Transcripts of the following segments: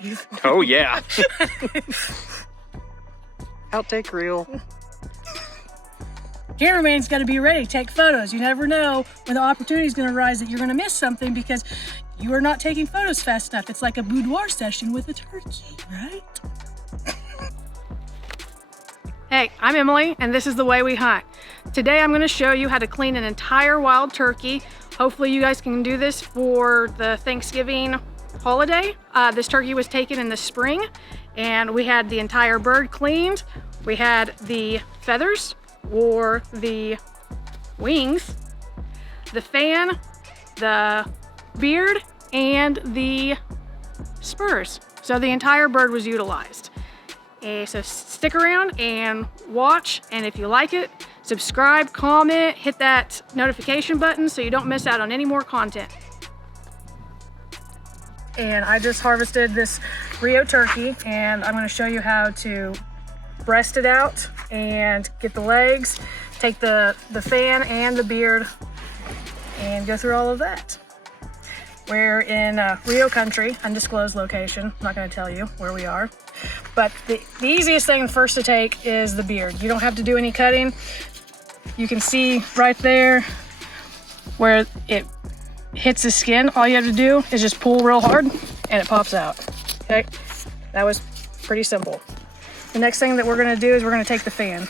breathe. Oh yeah. Outtake reel. Cameraman's got to be ready to take photos. You never know when the opportunity is going to arise that you're going to miss something because you are not taking photos fast enough. It's like a boudoir session with a turkey, right? Hey, I'm Emily, and this is The Way We Hunt. Today I'm going to show you how to clean an entire wild turkey. Hopefully you guys can do this for the Thanksgiving holiday. This turkey was taken in the spring, and we had the entire bird cleaned. We had the feathers, or the wings, the fan, the beard, and the spurs. So the entire bird was utilized. So stick around and watch, and if you like it, subscribe, comment, hit that notification button so you don't miss out on any more content. And I just harvested this Rio turkey, and I'm going to show you how to breast it out and get the legs, take the fan and the beard, and go through all of that. We're in Rio country, undisclosed location. I'm not going to tell you where we are. But the easiest thing first to take is the beard. You don't have to do any cutting. You can see right there where it hits the skin. All you have to do is just pull real hard and it pops out. Okay, that was pretty simple. The next thing that we're going to do is we're going to take the fan.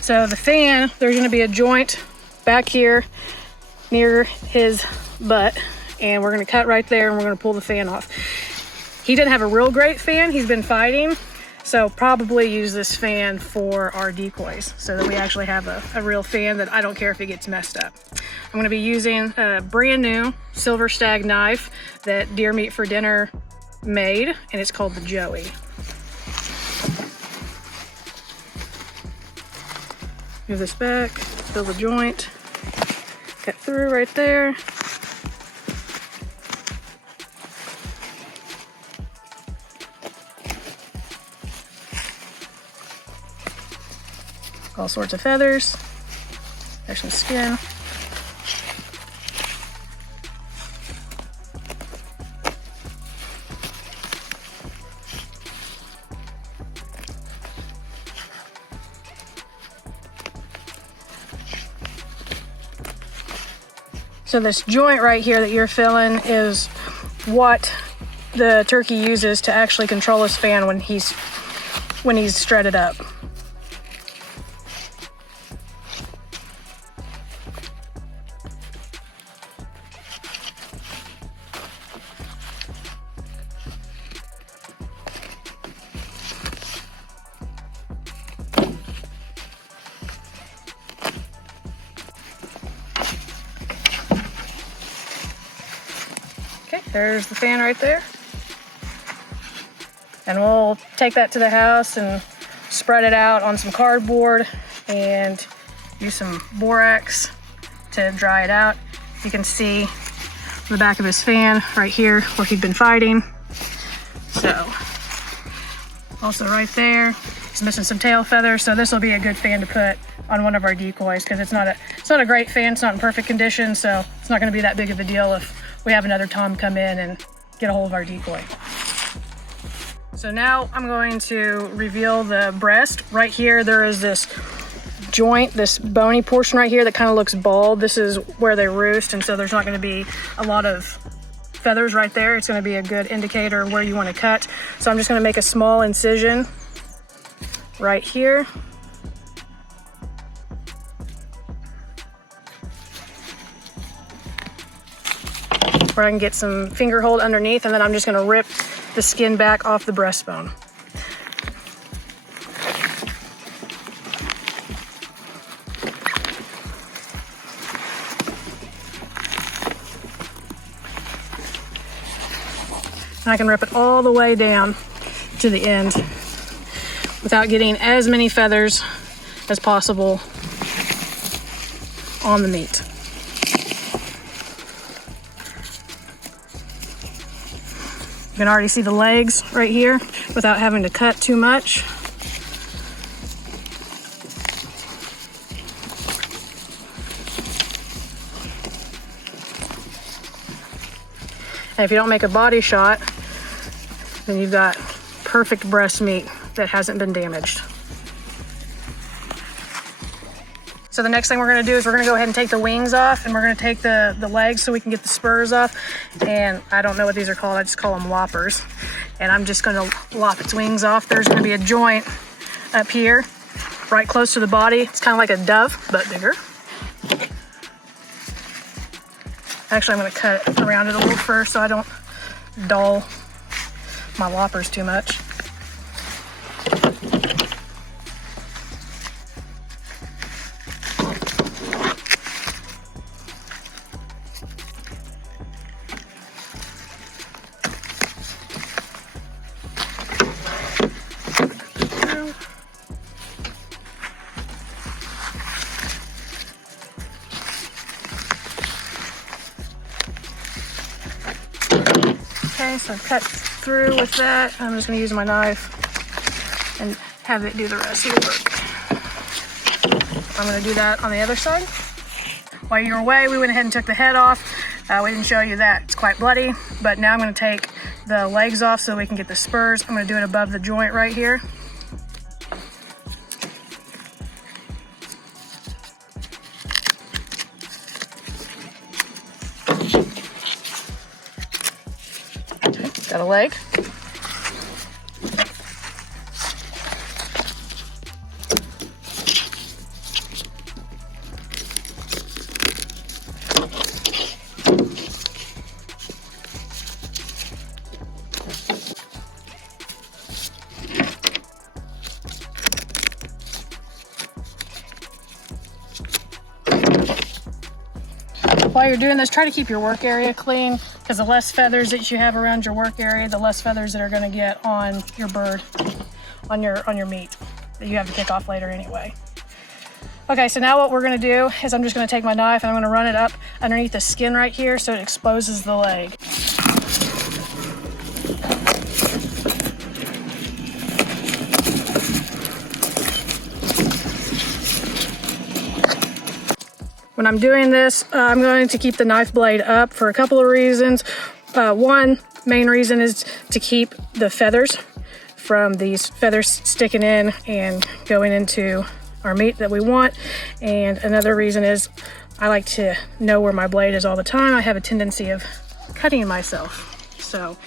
So the fan, there's going to be a joint back here near his butt, and we're going to cut right there and we're going to pull the fan off. He didn't have a real great fan. He's been fighting, so probably use this fan for our decoys so that we actually have a real fan that I don't care if it gets messed up. I'm going to be using a brand new silver stag knife that Deer Meat for Dinner made, and it's called the Joey. Move this back, fill the joint, cut through right there. All sorts of feathers. There's some skin. So this joint right here that you're filling is what the turkey uses to actually control his fan when he's strutted up. Okay, there's the fan right there. And we'll take that to the house and spread it out on some cardboard and use some borax to dry it out. You can see the back of his fan right here where he'd been fighting. So, also right there, he's missing some tail feathers, so this will be a good fan to put on one of our decoys because it's not a great fan, it's not in perfect condition, so it's not going to be that big of a deal if we have another tom come in and get a hold of our decoy. So now I'm going to reveal the breast. Right here there is this joint, this bony portion right here that kind of looks bald. This is where they roost, and so there's not going to be a lot of feathers right there. It's going to be a good indicator where you want to cut. So I'm just going to make a small incision right here. Where I can get some finger hold underneath, and then I'm just going to rip the skin back off the breastbone. And I can rip it all the way down to the end without getting as many feathers as possible on the meat. You can already see the legs right here without having to cut too much. And if you don't make a body shot, then you've got perfect breast meat that hasn't been damaged. So the next thing we're gonna do is we're gonna go ahead and take the wings off, and we're gonna take the legs so we can get the spurs off. And I don't know what these are called, I just call them loppers. And I'm just gonna lop its wings off. There's gonna be a joint up here, right close to the body. It's kind of like a dove, but bigger. Actually, I'm gonna cut around it a little first so I don't dull my loppers too much. Okay, so I've cut through with that. I'm just going to use my knife and have it do the rest of the work. I'm going to do that on the other side. While you were away, we went ahead and took the head off. We didn't show you that. It's quite bloody, but now I'm going to take the legs off so we can get the spurs. I'm going to do it above the joint right here. Got a leg. While you're doing this, try to keep your work area clean, because the less feathers that you have around your work area, the less feathers that are going to get on your bird, on your meat that you have to pick off later anyway. Okay, so now what we're going to do is I'm just going to take my knife and I'm going to run it up underneath the skin right here so it exposes the leg. When I'm doing this, I'm going to keep the knife blade up for a couple of reasons. One main reason is to keep the feathers from these feathers sticking in and going into our meat that we want. And another reason is I like to know where my blade is all the time. I have a tendency of cutting myself. So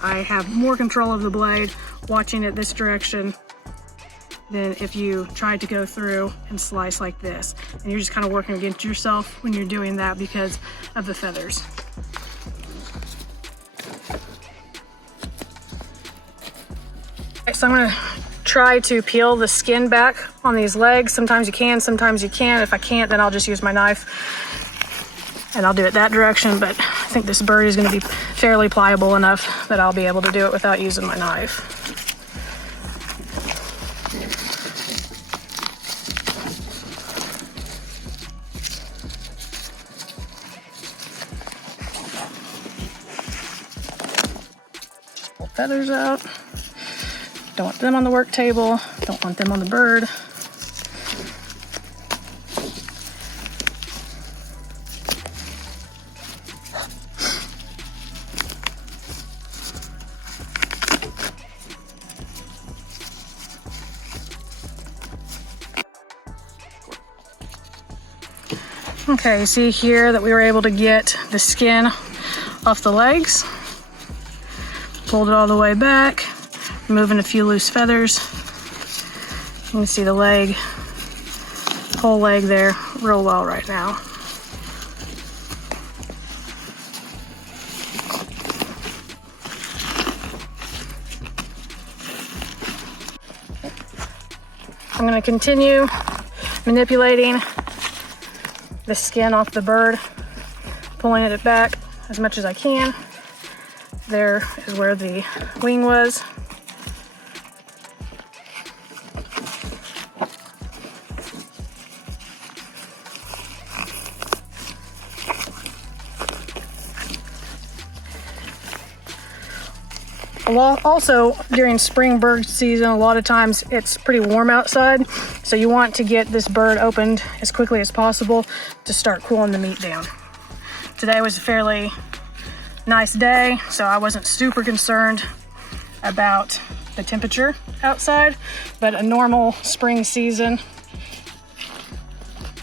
I have more control of the blade watching it this direction than if you tried to go through and slice like this. And you're just kind of working against yourself when you're doing that because of the feathers. So I'm gonna try to peel the skin back on these legs. Sometimes you can, sometimes you can't. If I can't, then I'll just use my knife and I'll do it that direction. But I think this bird is gonna be fairly pliable enough that I'll be able to do it without using my knife. Feathers out. Don't want them on the work table. Don't want them on the bird. Okay, see here that we were able to get the skin off the legs. Pulled it all the way back, removing a few loose feathers. You can see the leg, whole leg there, real well right now. I'm going to continue manipulating the skin off the bird, pulling it back as much as I can. There is where the wing was. Also, during spring bird season, a lot of times it's pretty warm outside, so you want to get this bird opened as quickly as possible to start cooling the meat down. Today was a fairly nice day, so I wasn't super concerned about the temperature outside, but a normal spring season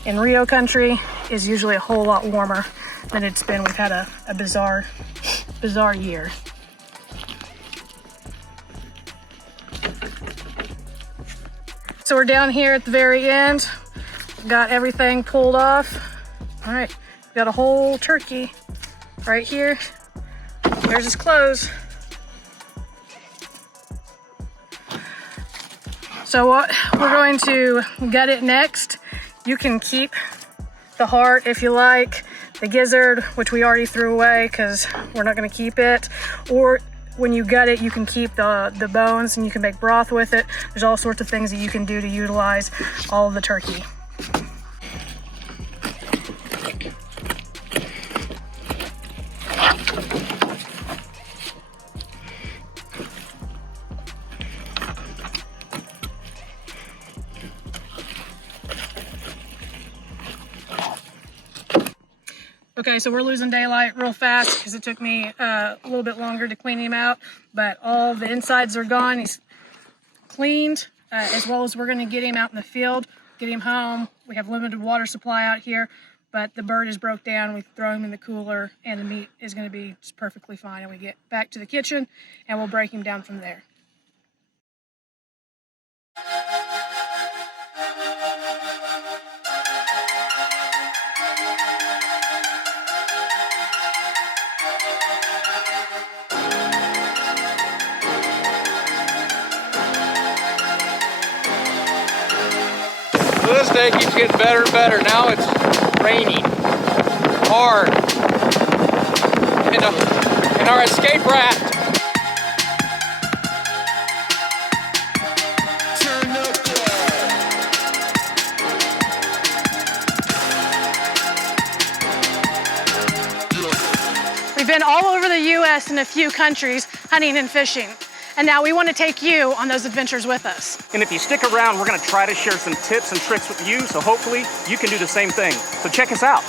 in Rio country is usually a whole lot warmer than it's been. We've had a bizarre year. So we're down here at the very end. Got everything pulled off. All right, got a whole turkey right here. There's his clothes. So what we're going to gut it next. You can keep the heart if you like, the gizzard, which we already threw away because we're not going to keep it, or when you gut it, you can keep the bones and you can make broth with it. There's all sorts of things that you can do to utilize all of the turkey. Okay, so we're losing daylight real fast because it took me a little bit longer to clean him out, but all the insides are gone. He's cleaned, as well as we're going to get him out in the field, get him home. We have limited water supply out here, but the bird is broke down. We throw him in the cooler and the meat is going to be just perfectly fine. And we get back to the kitchen and we'll break him down from there. So this day keeps getting better and better. Now it's raining hard in our escape raft. We've been all over the U.S. and a few countries hunting and fishing. And now we want to take you on those adventures with us. And if you stick around, we're going to try to share some tips and tricks with you, so hopefully you can do the same thing. So check us out.